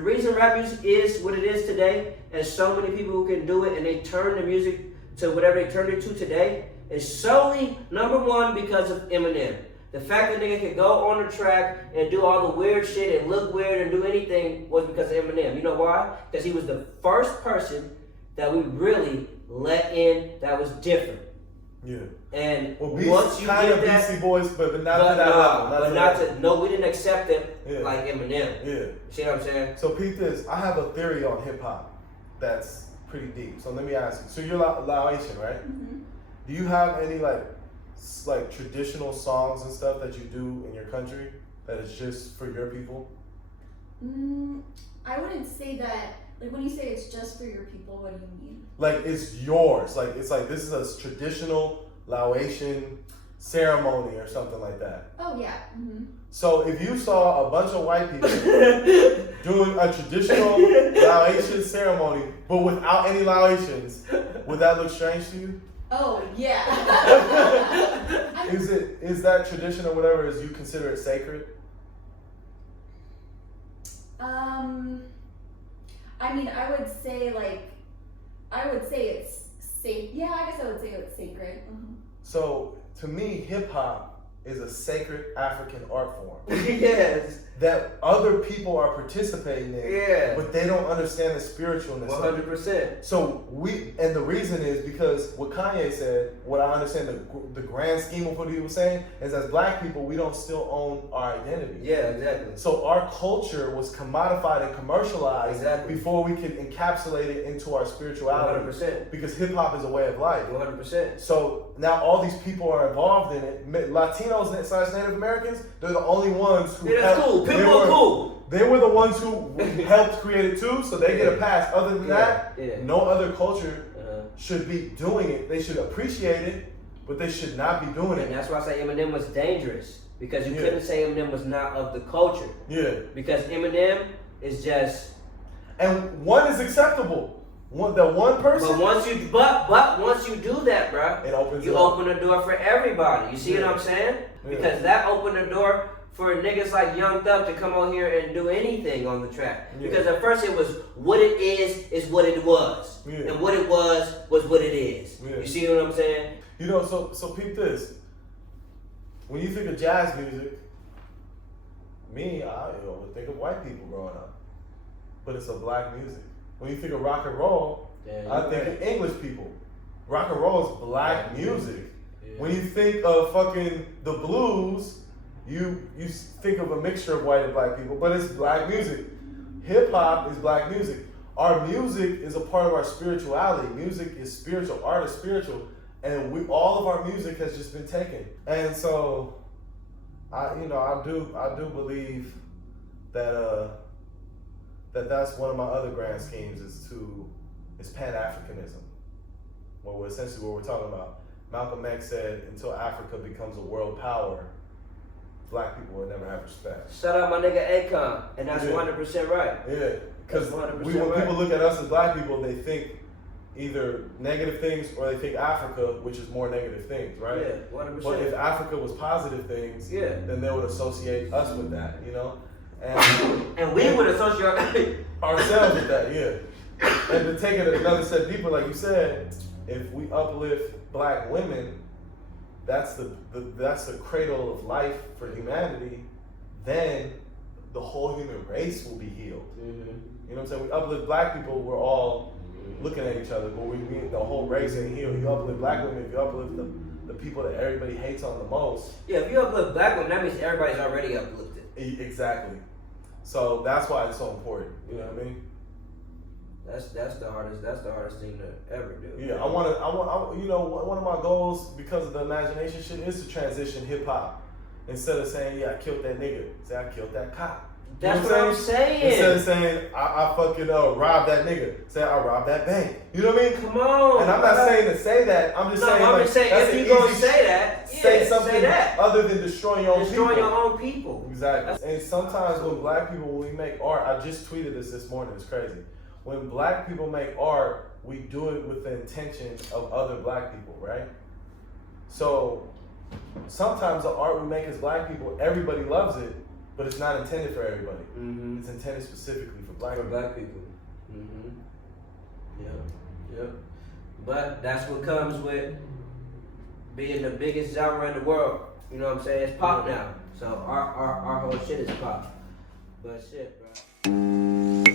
the reason rap music is what it is today, and so many people who can do it, and they turn the music to whatever they turned it to today, is solely, number one, because of Eminem. The fact that nigga could go on the track and do all the weird shit and look weird and do anything was because of Eminem. You know why? Because he was the first person that we really let in that was different. Yeah. And well, once you kind did of that, Beastie Boys, but not to that level. No, we didn't accept it like Eminem. Yeah. See what I'm saying? So peep this. I have a theory on hip hop that's pretty deep. So let me ask you. So you're Laotian, right? Mm-hmm. Do you have any like traditional songs and stuff that you do in your country that is just for your people? I wouldn't say that. Like when you say it's just for your people, what do you mean? Like it's yours. Like it's like this is a traditional Laotian ceremony or something like that. Oh yeah. Mm-hmm. So if you saw a bunch of white people doing a traditional Laotian ceremony, but without any Laotians, would that look strange to you? Oh yeah. Is that tradition or whatever? Is you consider it sacred? I mean, I would say it's safe. Yeah, I guess I would say it's sacred. Mm-hmm. So to me, hip hop is a sacred African art form. Yes. That other people are participating in, yeah, but they don't understand the spiritualness. 100%. So and the reason is because what Kanye said, what I understand the grand scheme of what he was saying is, as black people, we don't still own our identity. Yeah, exactly. So our culture was commodified and commercialized before we could encapsulate it into our spirituality. 100%. Because hip hop is a way of life. 100%. So now all these people are involved in it. Latinos / Native Americans, they're the only ones who that's cool. People are cool. They were the ones who helped create it too, so they get a pass. Other than that, no other culture should be doing it. They should appreciate it, but they should not be doing it. And that's why I say Eminem was dangerous. Because you couldn't say Eminem was not of the culture. Yeah. Because Eminem is just... And one is acceptable. The one person... But once you do that, bro, it opens you open the door for everybody. You see what I'm saying? Because that opened the door for niggas like Young Thug to come on here and do anything on the track. Because at first it was what it is what it was. And what it was what it is. You see what I'm saying? You know, so peep this. When you think of jazz music, I would think of white people growing up. But it's a black music. When you think of rock and roll, I think of English people. Rock and roll is black music. When you think of fucking the blues, you think of a mixture of white and black people, but it's black music. Hip hop is black music. Our music is a part of our spirituality. Music is spiritual. Art is spiritual, and all of our music has just been taken. And so, I do believe that that's one of my other grand schemes is Pan-Africanism. Essentially what we're talking about. Malcolm X said, until Africa becomes a world power, black people will never have respect. Shout out my nigga Akon, and that's 100% right. Yeah, because when people look at us as black people, they think either negative things or they think Africa, which is more negative things, right? Yeah, 100%. But if Africa was positive things, then they would associate us with that, And we would associate ourselves with that, And to take it another step deeper, like you said, if we uplift black women, that's the cradle of life for humanity, then the whole human race will be healed. You know what I'm saying? We uplift black people, we're all looking at each other, but we mean the whole race ain't healed. You uplift black women, if you uplift the people that everybody hates on the most. Yeah, if you uplift black women, that means everybody's already uplifted. Exactly. So that's why it's so important. You know what I mean? That's the hardest thing to ever do. Yeah, I want one of my goals because of the imagination shit is to transition hip hop. Instead of saying, I killed that nigga, say I killed that cop. That's what I'm saying. Instead of saying, I fucking robbed that nigga, say I robbed that bank. You know what I mean? Come on. And I'm not saying to say that. I'm just saying, I'm just saying if you're going to say that, say something say that. Other than destroying your own people. Destroying your own people. Exactly. And sometimes when black people, when we make art, I just tweeted this morning, it's crazy. When black people make art, we do it with the intention of other black people, right? So sometimes the art we make as black people, everybody loves it, but it's not intended for everybody. Mm-hmm. It's intended specifically for black For people. black people. Mm-hmm. Yep. But that's what comes with being the biggest genre in the world. You know what I'm saying? It's pop now. So our whole shit is pop. But shit, bro.